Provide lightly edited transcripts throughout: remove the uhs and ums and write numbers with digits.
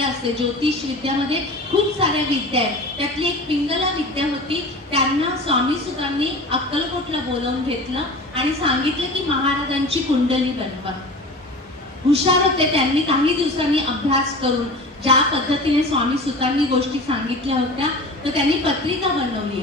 विद्या असते, ज्योतिष विद्यामध्ये खूप साऱ्या विद्या आहेत. त्यातली एक पिंगला विद्या होती. त्यांना स्वामी सुतांनी अक्कलकोटला बोलावून घेतलं आणि सांगितलं की महाराजांची कुंडली बनवा. हुशार होते, त्यांनी काही दिवसांनी अभ्यास करून ज्या पद्धतीने स्वामी सुतांनी गोष्टी सांगितल्या होत्या तर त्यांनी पत्रिका बनवली.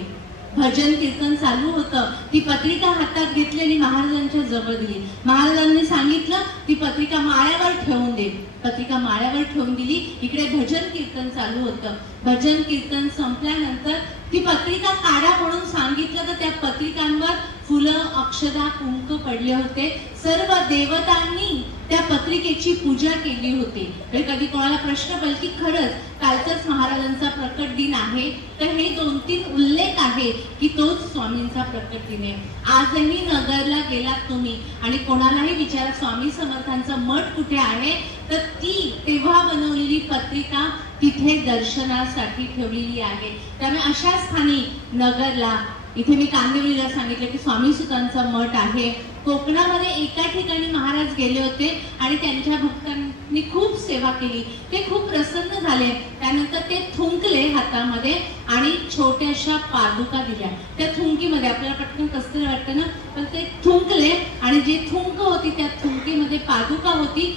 भजन कीर्तन चालू होतं, ती पत्रिका हातात घेतली आणि महाराजांच्या जवळ दिली. महाराजांनी सांगितलं ती पत्रिका माळ्यावर ठेवून दे. पत्रिका माळ्यावर ठेवून दिली. इकडे भजन कीर्तन चालू होतं. भजन कीर्तन संपल्यानंतर ती पत्रिका काढा म्हणून सांगितलं तर त्या पत्रिकांवर फुलं, अक्षदा, कुंक पडले होते. सर्व देवतांनी त्या पत्रिकेची पूजा केली होती. तर कधी कोणाला प्रश्न पडेल की खरंच कालचाच महाराजांचा प्रकट दिन आहे, तर हे 2-3 उल्लेख आहे की तोच स्वामींचा प्रकट दिन आहे. आजही नगरला गेलात तुम्ही आणि कोणालाही विचारा स्वामी समर्थांचा मठ कुठे आहे, तर ती तेव्हा बनवलेली पत्रिका तिथे दर्शनासाठी ठेवलेली आहे. त्यामुळे अशा स्थानी नगरला, इथे मी कांदिवलीला सांगितलं की स्वामी सुतांचा मठ आहे. कोकणामध्ये एका ठिकाणी महाराज गेले होते आणि त्यांच्या भक्तांनी खूप सेवा केली. ते खूप प्रसन्न झाले. त्यानंतर ते थुंकले हातामध्ये आणि छोट्याशा पादुका दिल्या. त्या थुंकीमध्ये आपल्याला पटकन कसं वाटतं ना, पण ते थुंकले आणि जे थुंक होती त्या थुंकीमध्ये पादुका होती.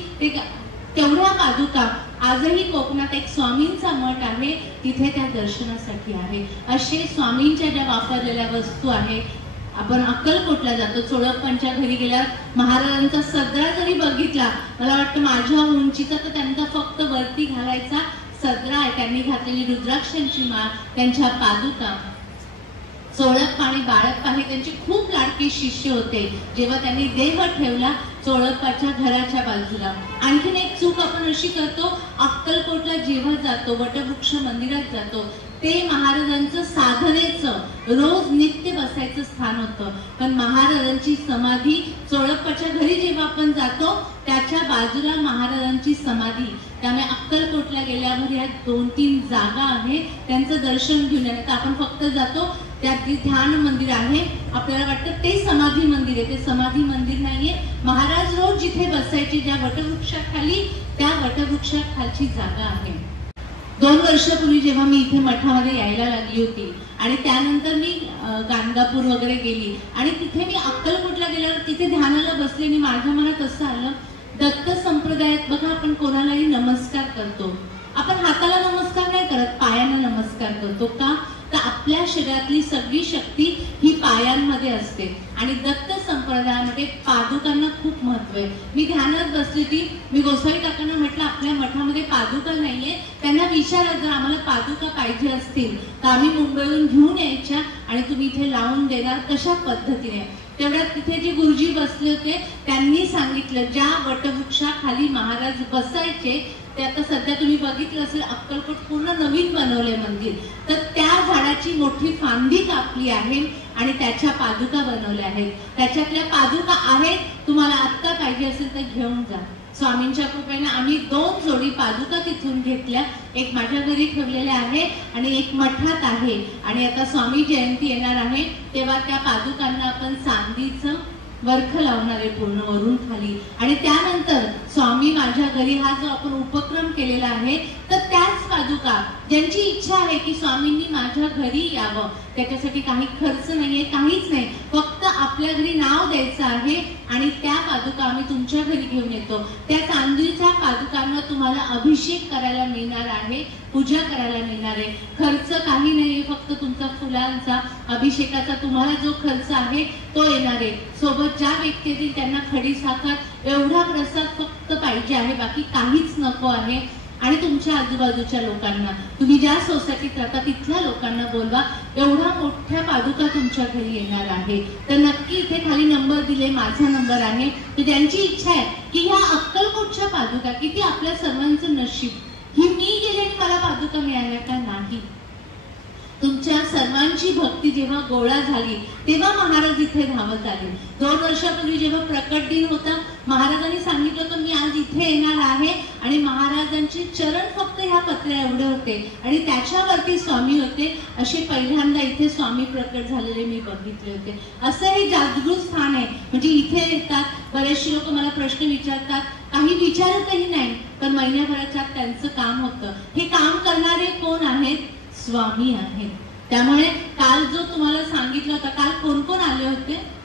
तेवढ्या पादुका आजही कोकणात एक स्वामींचा मठ आहे, तिथे त्या दर्शनासाठी आहे. असे स्वामींच्या ज्या वापरलेल्या वस्तू आहेत. आपण अक्कलकोटला जातो, चोळप्पांच्या घरी गेल्यावर महाराजांचा सदरा जरी बघितला, मला वाटतं माझ्या उंचीचा, तर त्यांचा फक्त वरती घालायचा सदरा आहे. त्यांनी घातलेली रुद्राक्षांची माळ, त्यांच्या पादुका. चोळप्पा आणि बाळप्पा हे त्यांचे खूप लाडके शिष्य होते. जेव्हा त्यांनी देह ठेवला चोळप्पाच्या घराच्या बाजूला. आणखीन एक चूक आपण अशी करतो, अक्कलकोटला जेव्हा जातो, वटवृक्ष मंदिरात जातो, ते महाराजांचं साधनेचं रोज नित्य बसायचं स्थान होतं. पण महाराजांची समाधी चोळप्पाच्या घरी जेव्हा आपण जातो त्याच्या बाजूला महाराजांची समाधी. त्यामुळे अक्कलकोटला गेल्यावर या 2-3 जागा आहे, त्यांचं दर्शन घेऊन येण्यात. आपण फक्त जातो त्यात ध्यान मंदिर आहे, आपल्याला वाटतं ते समाधी मंदिर आहे. ते समाधी मंदिर नाहीये. महाराज रोज जिथे बसायचे ज्या वटवृक्षाखाली, त्या वटवृक्षाखालची जागा आहे. 2 वर्षापूर्वी जेव्हा मी इथे मठामध्ये यायला लागली होती आणि त्यानंतर मी गाणगापूर वगैरे गेली आणि तिथे मी अक्कलकोटला गेल्यावर तिथे ध्यानाला बसले आणि माझ्या मनात असं आलं, दत्त संप्रदायात बघा आपण कोणालाही नमस्कार करतो. आपण हाताला नमस्कार नाही करत, पायांना नमस्कार करतो. का? तर आपल्या शरीरातली सगळी शक्ती ही पायांमध्ये असते आणि दत्त संप्रदायामध्ये पादुकांना खूप महत्व आहे. मी ध्यानात बसली होती, मी गोसावी काकांना म्हटलं आपल्या मठामध्ये पादुका नाहीये, त्यांना विचारा जर आम्हाला पादुका पाहिजे असतील तर आम्ही मुंबईहून घेऊन यायच्या आणि तुम्ही इथे लावून देणार कशा पद्धतीने. तेवढ्यात तिथे जे गुरुजी बसले होते त्यांनी सांगितलं ज्या वटवृक्षाखाली महाराज बसायचे ते आता सध्या तुम्ही बघितलं असेल अक्कलकोट पूर्ण नवीन बनवले मंदिर, तर त्या झाडाची मोठी फांदी कापली आहे आणि त्याच्या पादुका बनवल्या आहेत. त्याच्यातल्या पादुका आहेत, तुम्हाला आत्ता पाहिजे असेल तर घेऊन जा. स्वामींच्या कृपेने आम्ही 2 जोडी पादुका तिथून घेतल्या. एक माझ्या घरी ठेवलेल्या आहे आणि एक मठात आहे. आणि आता स्वामी जयंती येणार आहे तेव्हा त्या पादुकांना आपण चांदीचं वर्ख लावणार आहे पूर्ण वरून खाली. आणि त्यानंतर स्वामी माझ्या घरी हा जो आपण उपक्रम केलेला आहे तर त्याच पादुका ज्यांची इच्छा आहे की स्वामींनी माझ्या घरी यावं, त्याच्यासाठी काही खर्च नाहीये, काहीच नाही, फक्त आपल्या घरी नाव द्यायचं आहे आणि त्या पादुका आम्ही तुमच्या घरी घेऊन येतो. त्या चांदीच्या पादुकांना तुम्हाला अभिषेक करायला मिळणार आहे, पूजा करायला मिळणार आहे. खर्च काही नाही, फक्त तुमचा फुलांचा अभिषेकाचा तुम्हाला जो खर्च आहे तो येणार आहे. सोबत ज्या व्यक्ती येतील त्यांना खडी साखर एवढा प्रसाद फक्त पाहिजे आहे, बाकी काहीच नको आहे. आणि तुमच्या आजूबाजूच्या लोकांना, तुम्ही ज्या सोसायटीत राहता तिथल्या लोकांना बोलवा, एवढा मोठ्या पादुका तुमच्या घरी येणार आहे. तर नक्की इथे खाली नंबर दिले, माझा नंबर आहे. तर ज्यांची इच्छा आहे की ह्या अक्कलकोटच्या पादुका, किती आपल्या सर्वांचं नशीब ही मी गेले आणि मला पादुका मिळाल्या का नाही. तुमच्या सर्वांची भक्ती जेव्हा गोळा झाली तेव्हा महाराज इथे धावत आले. 2 वर्षापूर्वी जेव्हा प्रकट दिन होता महाराजांनी सांगितलं होतं मी आज इथे येणार आहे आणि महाराजांचे चरण फक्त ह्या पत्र्या एवढे होते आणि त्याच्यावरती स्वामी होते. असे पहिल्यांदा इथे स्वामी प्रकट झालेले मी बघितले होते. असं हे जागृत स्थान आहे. म्हणजे इथे येतात बरेचसे लोक मला प्रश्न विचारतात, काही विचारतही नाही, पण महिन्याभराच्या त्यांचं काम होतं. हे काम करणारे कोण आहेत? स्वामी आहेत. त्यामुळे काल जो तुम्हाला सांगितलं होतं, काल कोण कोण आले होते?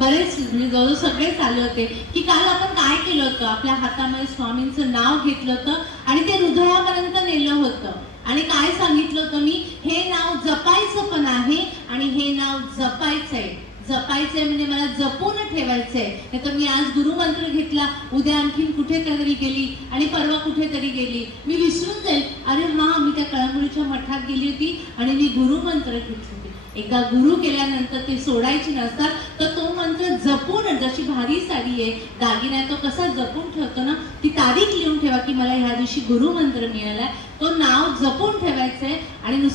बरेच, म्हणजे जवळ सगळेच आले होते की काल आपण काय केलं होतं? आपल्या हातामध्ये स्वामींचं नाव घेतलं होतं आणि ते हृदयापर्यंत नेलं होतं. आणि काय सांगितलं होतं मी? हे नाव जपायचं पण आहे आणि हे नाव जपायचंय. जपायचंय म्हणजे मला जपून ठेवायचंय. नाही तर मी आज गुरुमंत्र घेतला, उद्या आणखीन कुठेतरी गेली आणि परवा कुठेतरी गेली, मी विसरून जाईल, अरे हा मी त्या कळंबुलीच्या मठात गेली होती आणि मी गुरुमंत्र घेतले. एकदा गुरु केल्यानंतर ते सोडायचे नसतात. तर तो मंत्र जपून, जशी भारी साडी आहे, दागिना आहे, तो कसा जपून ठेवतो ना, ती तारीख लिहून ठेवा की मला ह्या दिवशी गुरुमंत्र मिळालाय. तो नाव जपून ठेवायचंय आणि